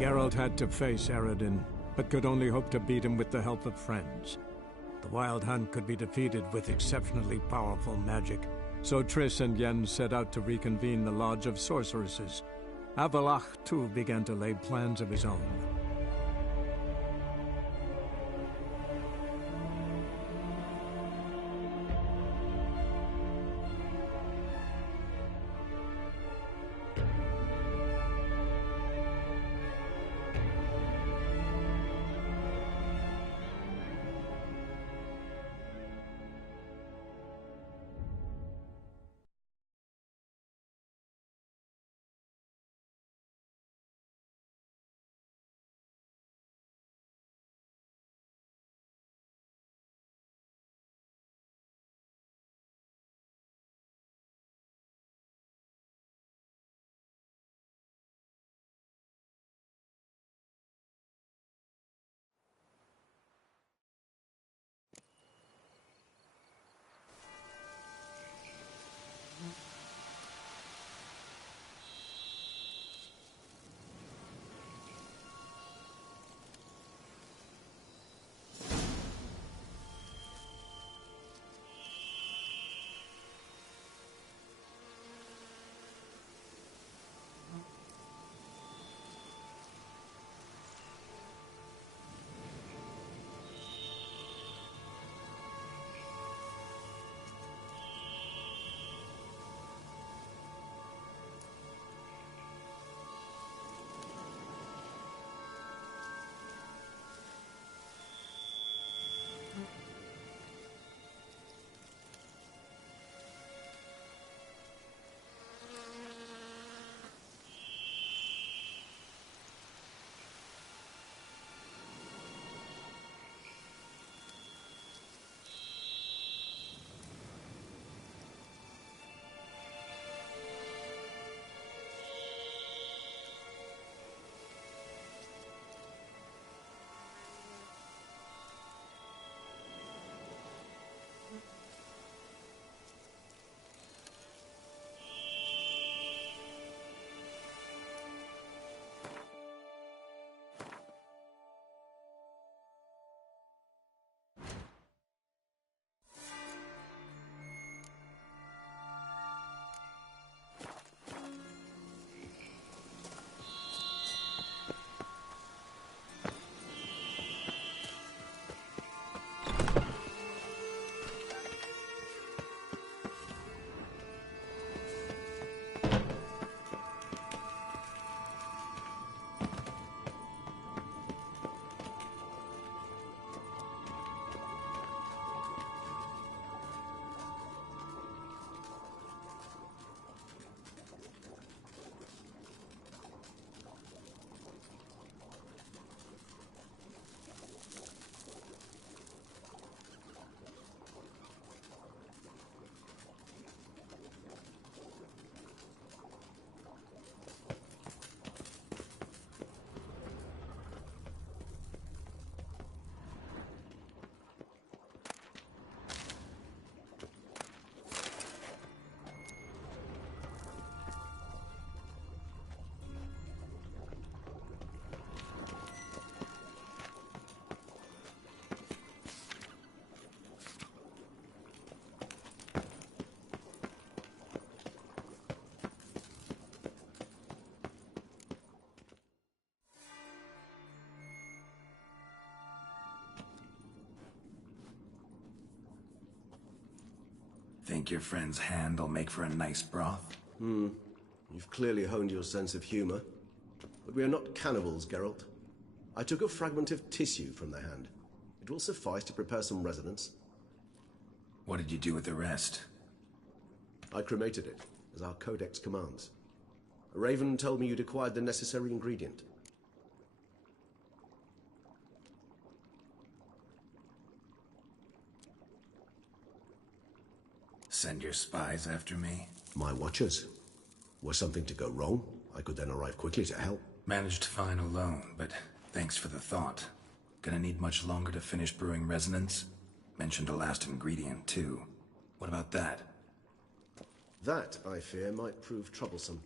Geralt had to face Eredin, but could only hope to beat him with the help of friends. The Wild Hunt could be defeated with exceptionally powerful magic, so Triss and Yen set out to reconvene the Lodge of Sorceresses. Avalach, too, began to lay plans of his own. Think your friend's hand will make for a nice broth? You've clearly honed your sense of humor. But we are not cannibals, Geralt. I took a fragment of tissue from the hand. It will suffice to prepare some resonance. What did you do with the rest? I cremated it, as our codex commands. A raven told me you'd acquired the necessary ingredient. Send your spies after me? My watchers. Were something to go wrong, I could then arrive quickly to help. Managed fine alone, but thanks for the thought. Gonna need much longer to finish brewing resonance? Mentioned a last ingredient, too. What about that? That, I fear, might prove troublesome.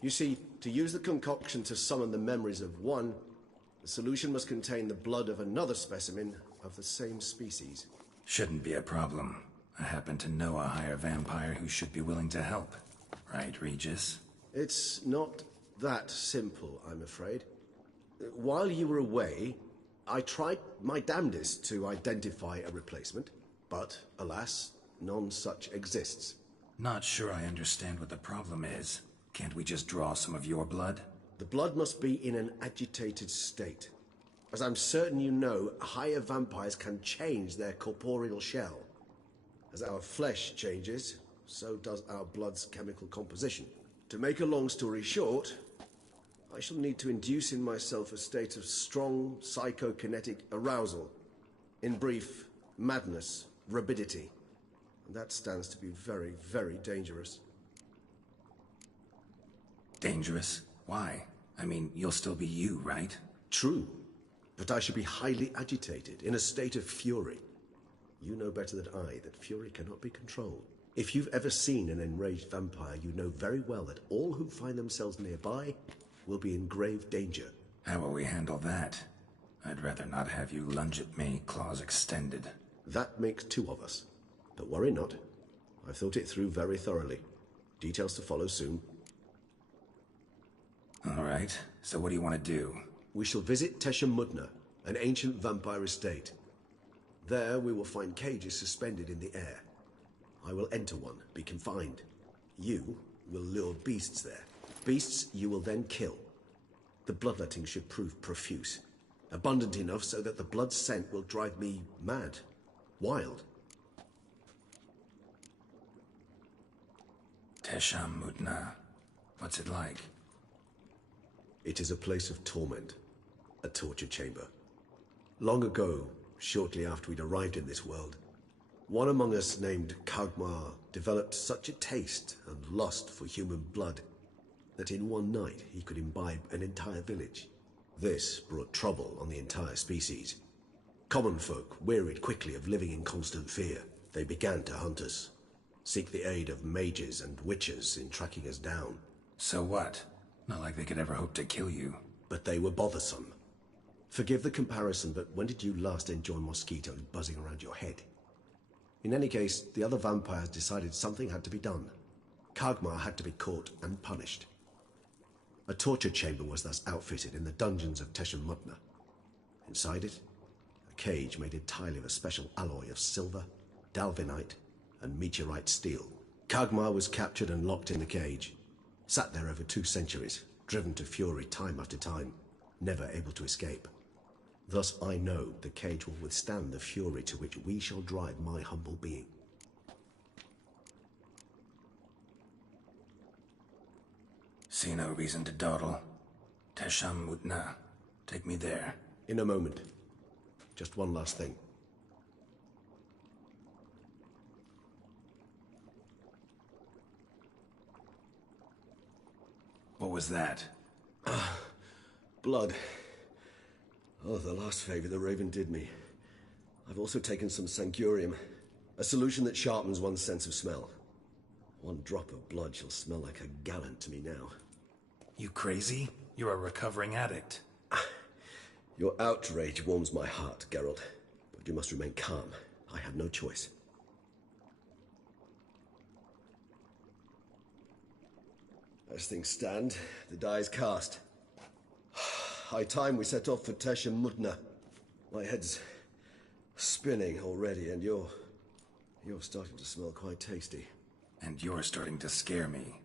You see, to use the concoction to summon the memories of one, the solution must contain the blood of another specimen of the same species. Shouldn't be a problem. I happen to know a higher vampire who should be willing to help. Right, Regis? It's not that simple, I'm afraid. While you were away, I tried my damnedest to identify a replacement, but, alas, none such exists. Not sure I understand what the problem is. Can't we just draw some of your blood? The blood must be in an agitated state. As I'm certain you know, higher vampires can change their corporeal shell. As our flesh changes, so does our blood's chemical composition. To make a long story short, I shall need to induce in myself a state of strong psychokinetic arousal. In brief, madness, rabidity. And that stands to be very, very dangerous. Dangerous? Why? I mean, you'll still be you, right? True. But I should be highly agitated, in a state of fury. You know better than I that fury cannot be controlled. If you've ever seen an enraged vampire, you know very well that all who find themselves nearby will be in grave danger. How will we handle that? I'd rather not have you lunge at me, claws extended. That makes two of us. But worry not. I've thought it through very thoroughly. Details to follow soon. All right, so what do you want to do? We shall visit Tesha Mudna, an ancient vampire estate. There we will find cages suspended in the air. I will enter one, be confined. You will lure beasts there. Beasts you will then kill. The bloodletting should prove profuse. Abundant enough so that the blood scent will drive me mad. Wild. Tesha Mudna. What's it like? It is a place of torment. A torture chamber. Long ago, shortly after we'd arrived in this world, one among us named Kagmar developed such a taste and lust for human blood that in one night he could imbibe an entire village. This brought trouble on the entire species. Common folk wearied quickly of living in constant fear. They began to hunt us, seek the aid of mages and witches in tracking us down. So what? Not like they could ever hope to kill you. But they were bothersome. Forgive the comparison, but when did you last enjoy mosquitoes buzzing around your head? In any case, the other vampires decided something had to be done. Kagmar had to be caught and punished. A torture chamber was thus outfitted in the dungeons of Tesha Mudna. Inside it, a cage made entirely of a special alloy of silver, dalvinite, and meteorite steel. Kagmar was captured and locked in the cage. Sat there over 2 centuries, driven to fury time after time, never able to escape. Thus I know the cage will withstand the fury to which we shall drive my humble being. See no reason to dawdle. Tesha Mudna. Take me there. In a moment. Just one last thing. What was that? Blood. Oh, the last favor the Raven did me. I've also taken some Sangurium, a solution that sharpens one's sense of smell. One drop of blood shall smell like a gallon to me now. You crazy? You're a recovering addict. Your outrage warms my heart, Geralt. But you must remain calm. I have no choice. As things stand, the die is cast. High time we set off for Tesha Mudna. My head's spinning already, and you're starting to smell quite tasty. And you're starting to scare me.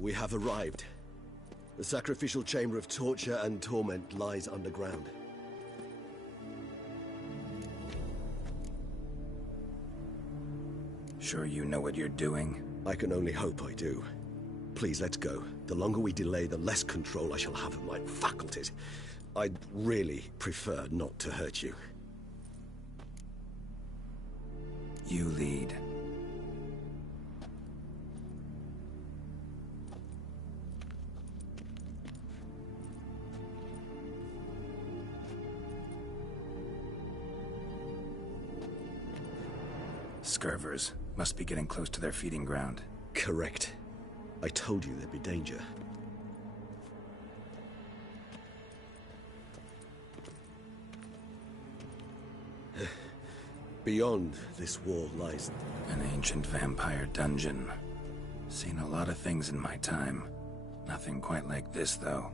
We have arrived. The sacrificial chamber of torture and torment lies underground. Sure you know what you're doing? I can only hope I do. Please, let's go. The longer we delay, the less control I shall have of my faculties. I'd really prefer not to hurt you. You lead. Scurvers must be getting close to their feeding ground. Correct. I told you there'd be danger. Beyond this wall lies... An ancient vampire dungeon. Seen a lot of things in my time. Nothing quite like this, though.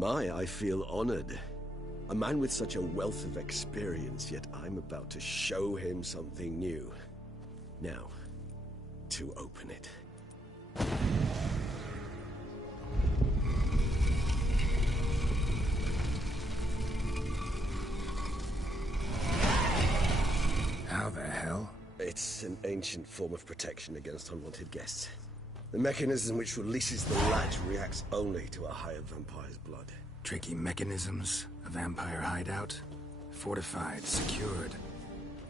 I feel honored. A man with such a wealth of experience, yet I'm about to show him something new. Now, to open it. How the hell? It's an ancient form of protection against unwanted guests. The mechanism which releases the latch reacts only to a higher vampire's blood. Tricky mechanisms, a vampire hideout, fortified, secured.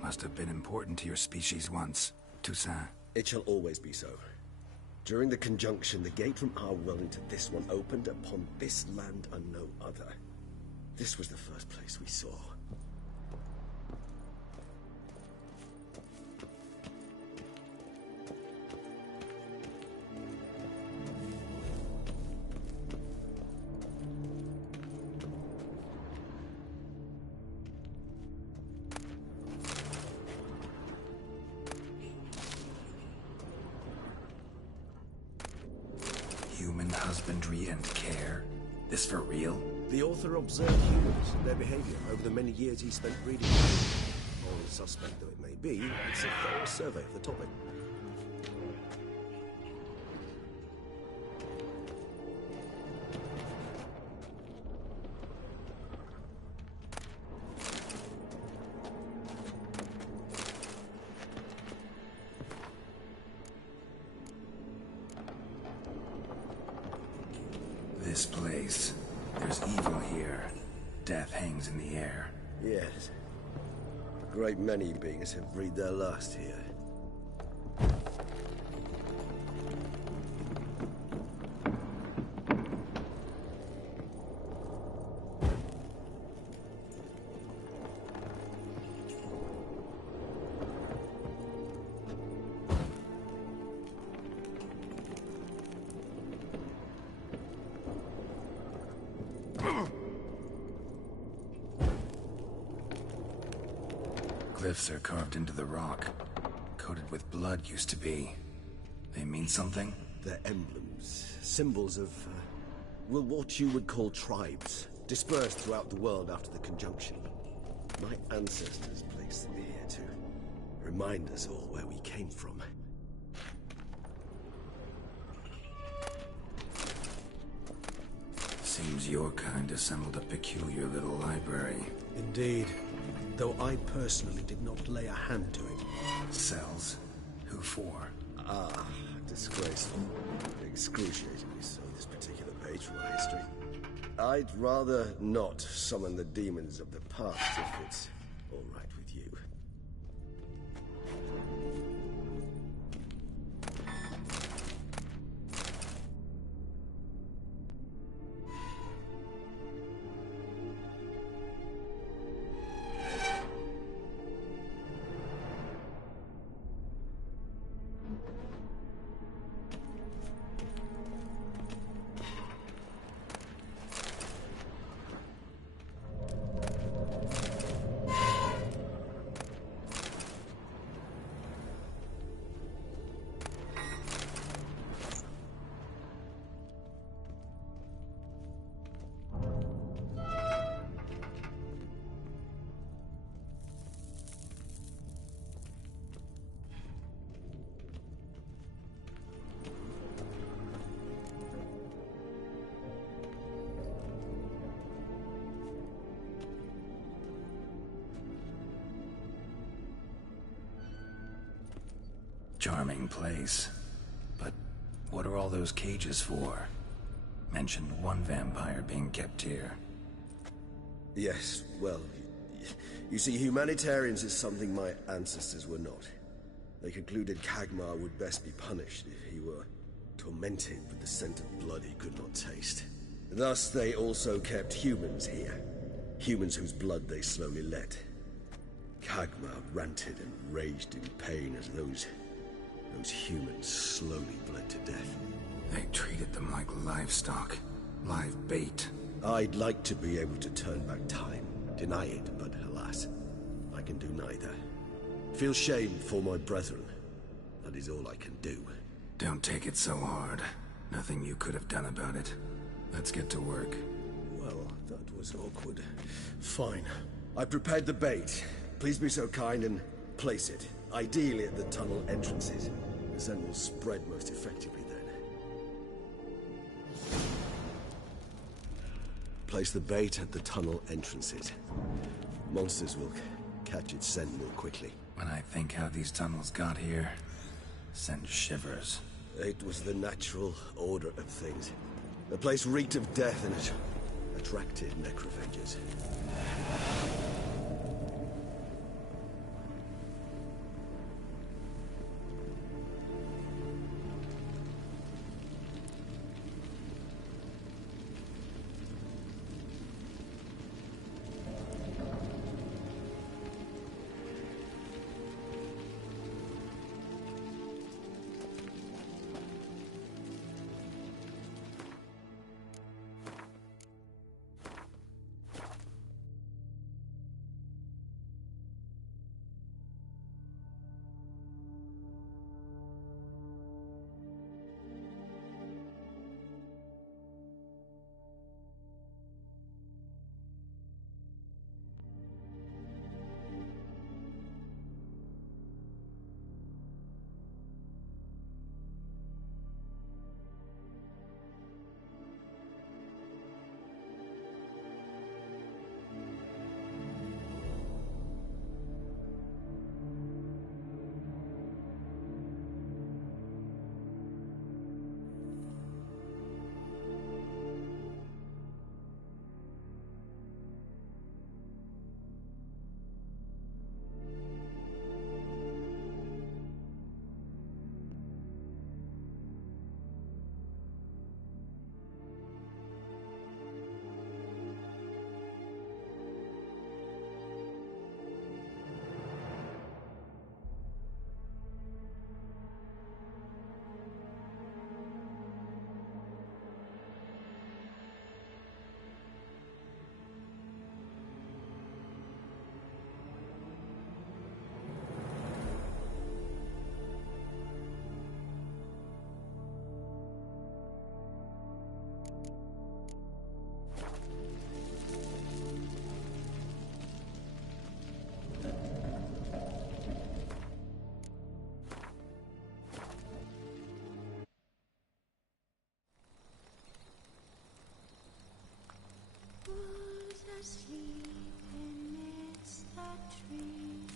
Must have been important to your species once, Toussaint. It shall always be so. During the conjunction, the gate from our world into this one opened upon this land and no other. This was the first place we saw. Human husbandry and care? This for real? The author observed humans and their behavior over the many years he spent reading. Morally suspect though it may be, it's a thorough survey of the topic. This place. There's evil here. Death hangs in the air. Yes. A great many beings have breathed their last here. Glyphs are carved into the rock. Coated with blood used to be. They mean something? They're emblems, symbols of, well, what you would call tribes, dispersed throughout the world after the conjunction. My ancestors placed them here to remind us all where we came from. Seems your kind assembled a peculiar little library. Indeed, though I personally did not lay a hand to it. Cells? Who for? Ah, disgraceful. Excruciatingly so, this particular page from our history. I'd rather not summon the demons of the past if it's all right with you. charming place. But what are all those cages for? Mentioned one vampire being kept here. Yes, well, you see, humanitarians is something my ancestors were not. They concluded Kagmar would best be punished if he were tormented with the scent of blood he could not taste. Thus, they also kept humans here. Humans whose blood they slowly let. Kagmar ranted and raged in pain as those humans slowly bled to death. They treated them like livestock, live bait. I'd like to be able to turn back time, deny it, but alas, I can do neither. Feel shame for my brethren. That is all I can do. Don't take it so hard. Nothing you could have done about it. Let's get to work. Well, that was awkward. Fine. I prepared the bait. Please be so kind and place it, ideally at the tunnel entrances. The scent will spread most effectively then. Place the bait at the tunnel entrances. Monsters will catch its scent more quickly. When I think how these tunnels got here, send shivers. It was the natural order of things. The place reeked of death and it attracted necrophagers. Asleep amidst the trees.